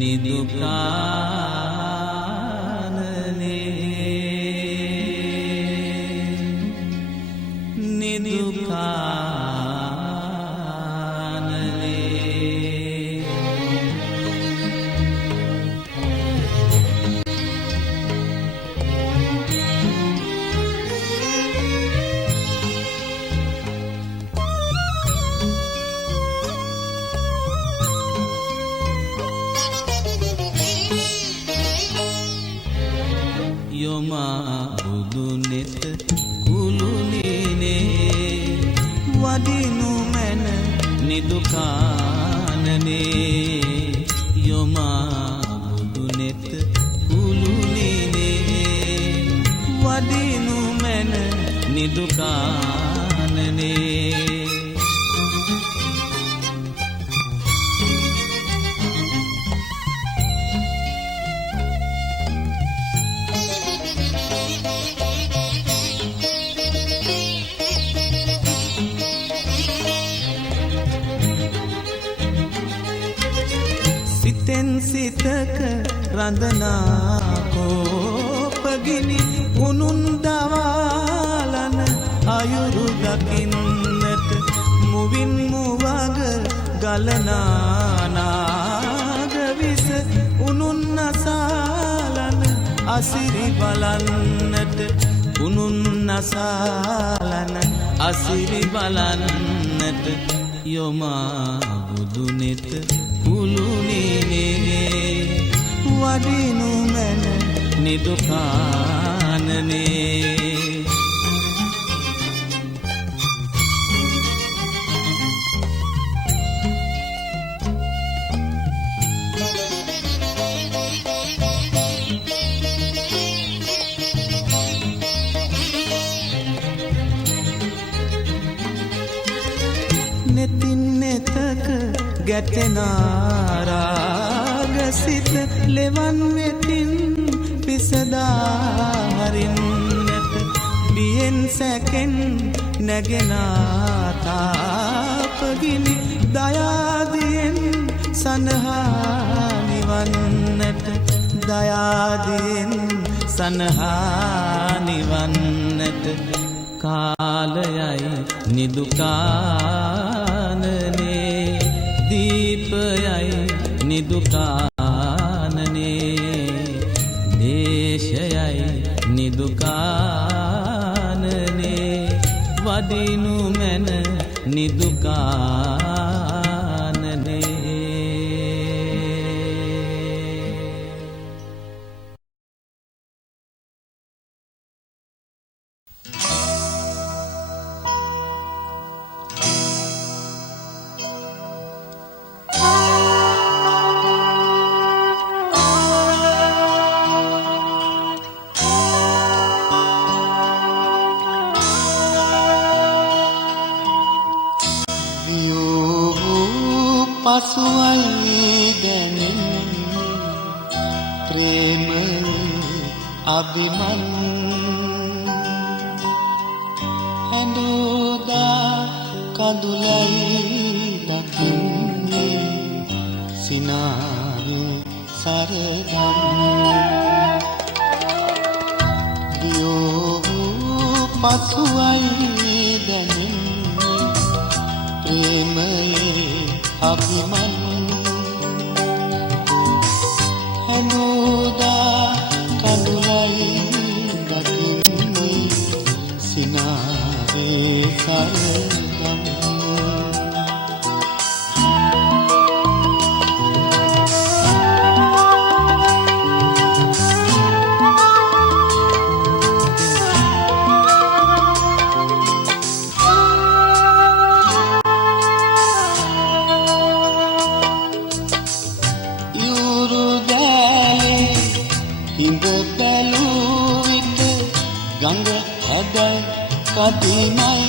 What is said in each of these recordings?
නිදුකානනේ යොමා බුදු නෙත කුළුණිනේ වදිනු මැන නිදුකානනේ යොමා බුදු නෙත කුළුණිනේ වදිනු මැන නිදුකානනේ සිතක රඳනා කෝපගිනි උනුන් දවාලන අයුරු දකින්නට මුවින් මුවග ගලනානාග විස උනුන් අසාලන අසිරි බලන්නට උනුන් අසාලන අසිරි බලන්නට යොමා බුදු නෙත කුළුණිනේ වදිනු මැන නිදුකානනේ නෙතින් නෙතක ගැටෙනාරාගසිත ලෙවන් වෙතින් පිසදාහරින්නට බියෙන් සැකෙන් නැගෙනාතාපගිනි දයාදියෙන් සනහානිවන්නට දයාදියෙන් සනහානිවන්නට කාලයයි නිදුකානනේ දීපයයි නිදුකානනේ දේශයයි නිදුකානනේ වදිනු මැන නිදුකානනේ පසුවයි දැනෙන්නේ ප්‍රේමය අභිමන් හැඬුදා කඳුලයි දකින්නේ සිනාවේ සරදම් දියෝ පසුවයි දැනෙන්නේ ප්‍රේමයේ අභිමන් හැඬුදා කඳුලයි දකින්නේ සිනාවේ සරදම් කදිමයි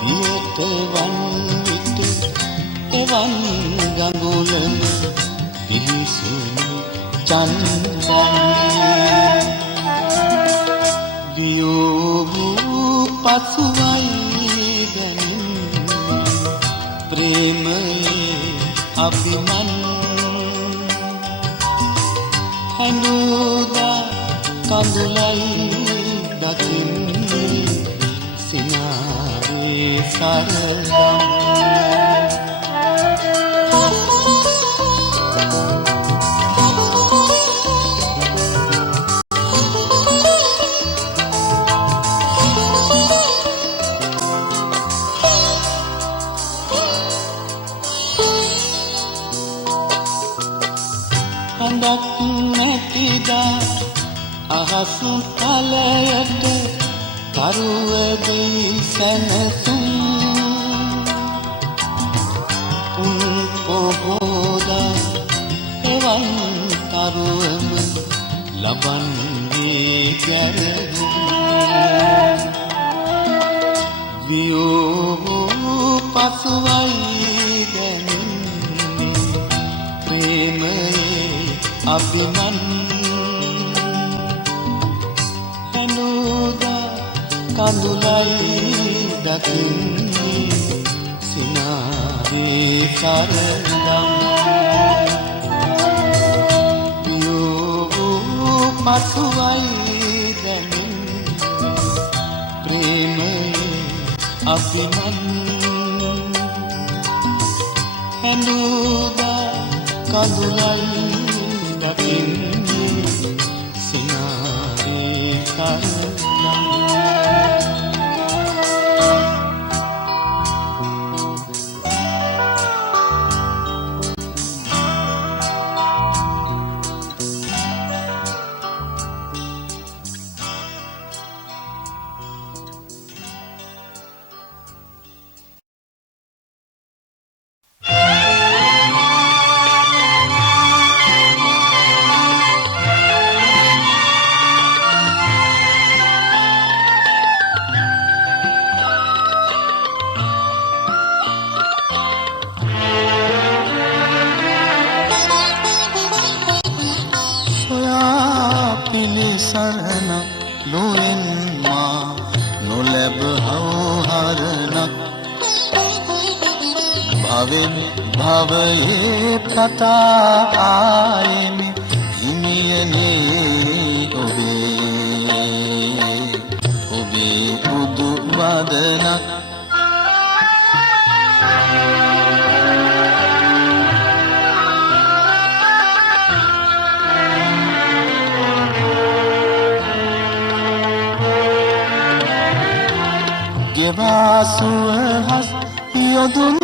පියට වන් විට එවන් ගඟුලන පිලිසුණු චන්දන් දියෝ පසුවයි දැනෙන්නේ ප්‍රේමයේ අභිමන් හඳුදා කඳුලයි දකින්නේ සිනාවේ සරදම් හඳක් නැතිදා අහස් තලයට තරුව දෙයි සැනසුම් උන් පොහෝදා එවන් තරුවම ලබන්නේ ගැරහුම් වියෝ පසුවයි දැනෙන්නේ ප්‍රේමයේ අභිමන් හැනුදා කඳුලයි දකින්නේ සිනාවේ සරදම් යෝ පසුවයි දැනෙන්නේ ප්‍රේමයේ අභිමන් හැනුදා කඳුලයි දකින්නේ සිනාවේ සරදම් භවයේ කතා ආයෙමි හිමියනේ ඔබේ උදු වදනක් ගෙවා සුවහස් යොදුන්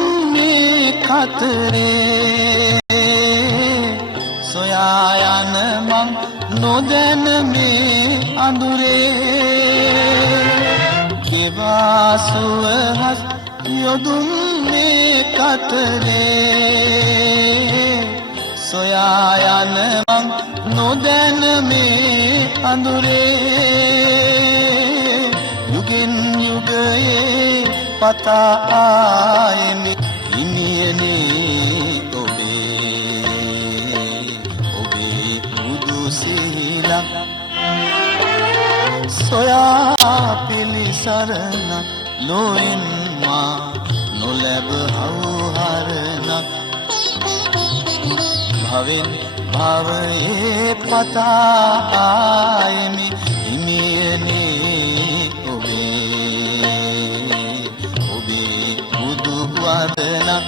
කතරේ සොයා යන මං නොදැන මේ අඳුරේ ගෙවා සුවහස් යොදුන් මේ කතරේ සොයා යන මං නොදැන මේ අඳුරේ යුගෙන් යුගයේ පතා ආයෙමි හිමියනේ ඔබේ බුදු සීලක් සොයා පිළිසරණක් ලොවෙන් මා නොලැබ හවුහරණක් භවෙන් භවයේ පතා ආයෙමි හිමියනේ ඔබේ බුදු වදනක්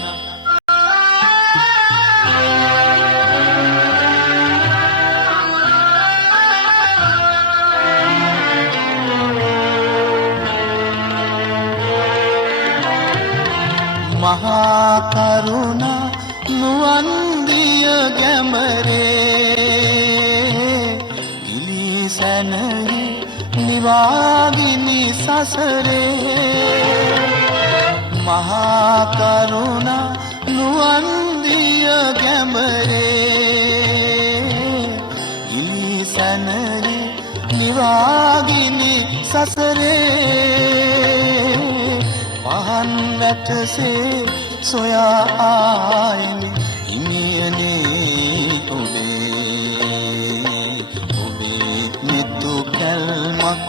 මහා කරුණා නුවන් දිය ගැඹරේ පිලිසැනහි නිවාගිනි සසරේ මහා කරුණා නුවන් දිය ගැඹරේ පිලිසැනහි නිවාගිනි සසරේ පහන් වැටසේ සොයා ආයෙමි හිමියනේ ඔබේ මිතු කැල්මක්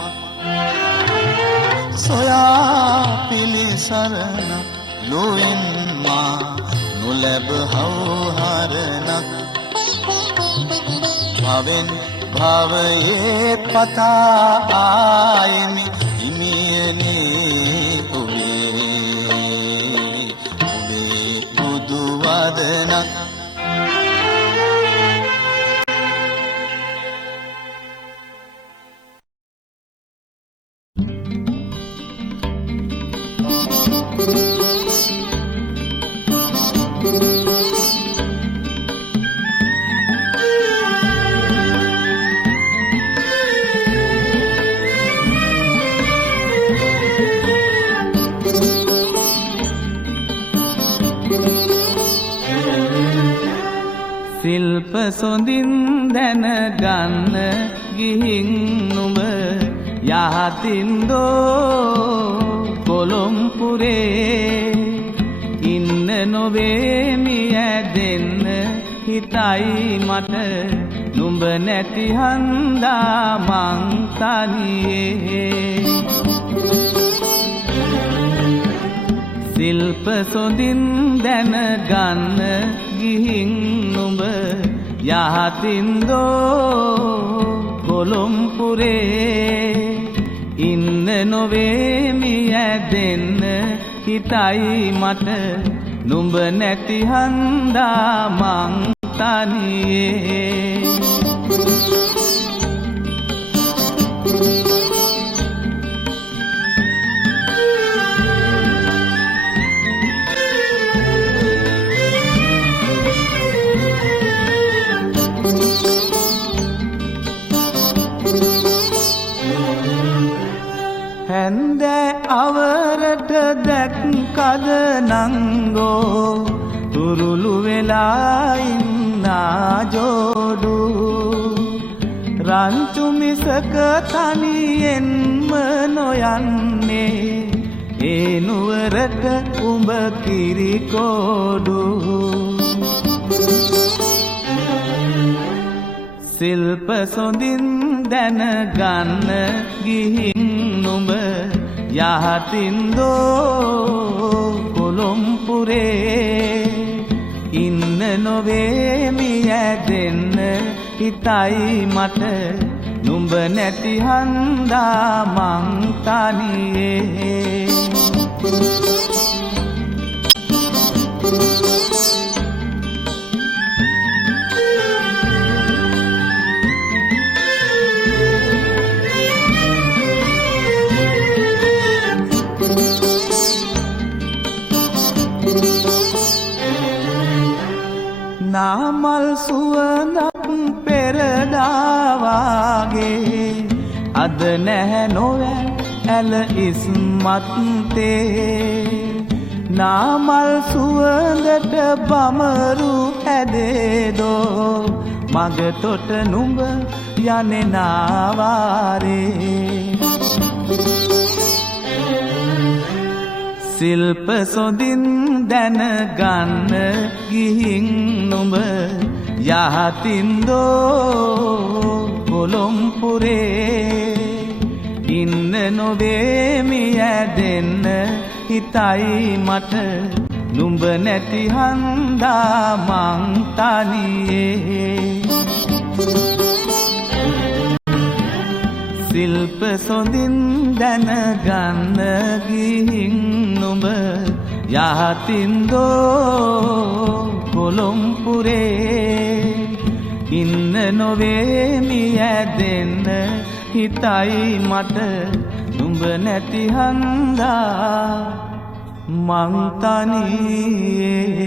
සොයා පිළිසරණ ලොවෙන් මා නොලැබ හවුහරණක් භවෙන් භවයේ පතා ආයෙමි හිමියනේ ඔබේ බුදු වදනක් සිල්ප සොඳින් දැනගන්න ගිහින් නුඹ යහතින්දෝ කොළොම්පුරේ ඉන්න නොවේමි ඇදෙන්න හිතයි මට නුඹ නැති හන්දා මං තනියේ සිල්ප සොඳින් දැනගන්න ගිහින් නුඹ යහතින්දෝ කොළොම්පුරේ ඉන්න නොවේමි ඇදෙන්න හිතයි මට නුඹ නැති හන්දා මං තනියේ හැන්ද අවරට දැක්කද නංගෝ තුරුළු වෙලා ඉන්නා ජෝඩු රංචු මිසක තනියෙන්ම නොයන්නේ ඒ නුවරට උඹ කිරිකෝඩු සිල්ප සොඳින් දැනගන්න ගිහින් නුඹ යහතින්දෝ කොළොම්පුරේ ඉන්න නොවේමි ඇදෙන්න හිතයි මට නුඹ නැති හන්දා මං තනියේ නාමල් සුවඳක් පෙරදාවාගේ අද නැහැ නොවැ ඇල ඉස්මත්තේ නාමල් සුවඳට බමරු ඇදේදෝ මග තොට නුඹ යන්නේ නාවාරේ සිල්ප සොඳින් දැනගන්න ගිහින් නුඹ යහතින්දෝ කොළොම්පුරේ ඉන්න නොවේමි ඇදෙන්න හිතයි මට නුඹ නැති හන්දා මං තනියේ සිල්ප සොඳින් දැනගන්න ගිහින් නුඹ යහතින්දෝ කොළොම්පුරේ ඉන්න නොවේමි ඇදෙන්න හිතයි මට නුඹ නැති හන්දා මං තනියේ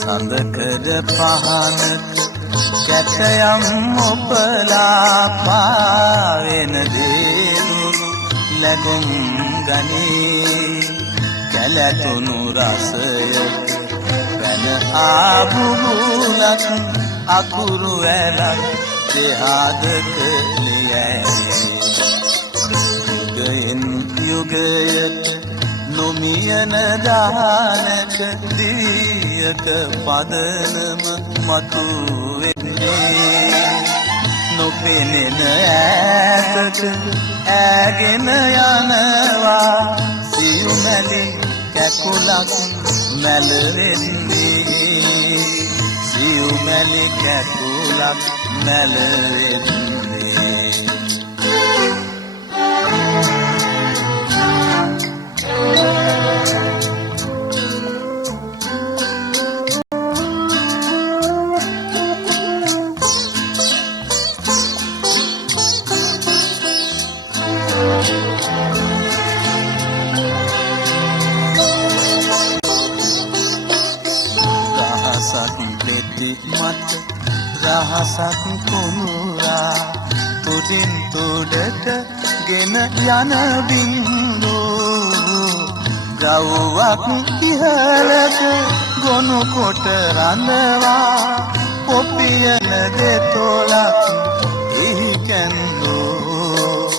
සඳකඩ පහනට කැටයම් ඔපලා පාවෙන දේනුරු ලැබුම් ගනී කැලැතුණු රසයට පැන ආබුබුලක් අකුරු ඇලක් දෙහාදක ලියැයි යුගයෙන් යුගයට මියන දානක දිවියක පදනම මතු වෙන්නේ නොපෙනෙන ඈතට ඈගෙන යනවා සියුමැලි කැකුලක් මැලවෙන්නේ සියුමැලි කැකුලක් මැලවෙන්නේ රහසක් කුමුරා තුඩින් තුඩට ගෙන යන බින්දු ගව්වක් ඉහළට ගොනු කොට රඳවා පොපියන දෙතොලක් එහි කැන්දෝ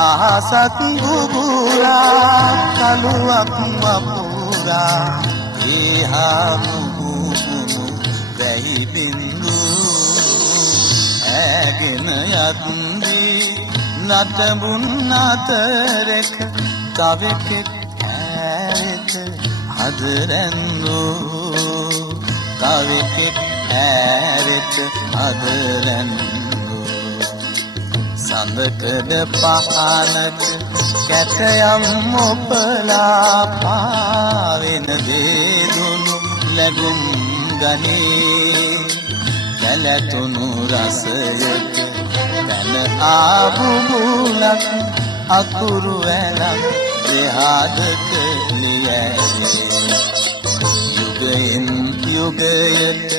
අහසක් ගුගුරා කළුවක් වපුරා ඒහා මුහුණු වැහි බින්දු ඇගෙන යත්දී නටඹුන් අතරක තවෙකෙක් ඇරෙත හදරැන්නෝ තවෙකෙක් ඇරෙත හදරැන්නෝ සඳකඩ පහනට කැටයම් ඔපලා පාවෙන දේදුණු ලැබුම් ගනේ කැලතුණු රසයක තන ආබුබුලක් අකුරු වැලක් දෙහාදක ලියැසේ යුගයෙන් යුගයට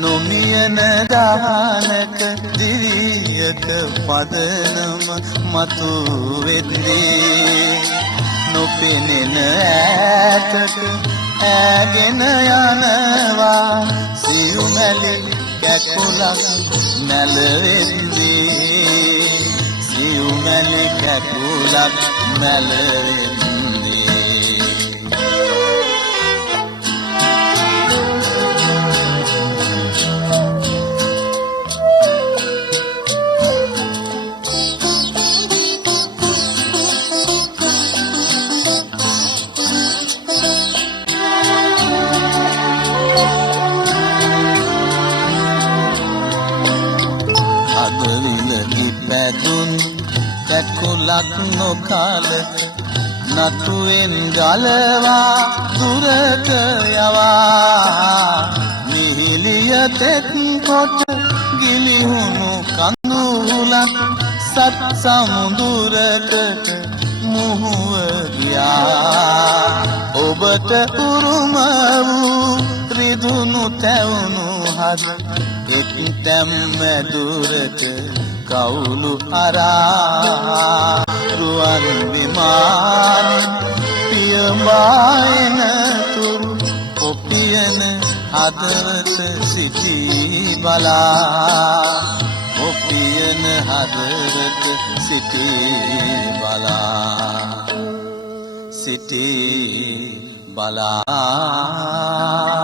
නොමියන දානක දිවියක පදනම මතු වෙද්දී නොපෙනෙන ඈතක ඈගෙන යනවා සියුමැලි කැකුලක් මැලවෙද්දී සියුමැලි කැකුලක් මැලවෙද්දී කැකුලක් නොකාලක නටුවෙන් ගලවා දුරට යවා මිහිලිය තෙත් කොට ගිලිහුණු කඳුලක් සත් සමුදුරට මුහුව ගියා ඔබට උරුම වූ රිදුණු තැවුණු හද එක් තැම්මැදුරට කවුළු අරා රුවන් විමාන පියඹායන තුරු ඔපියන හදවත සිටී බලා ඔපියන හදවත සිටී බලා සිටී බලා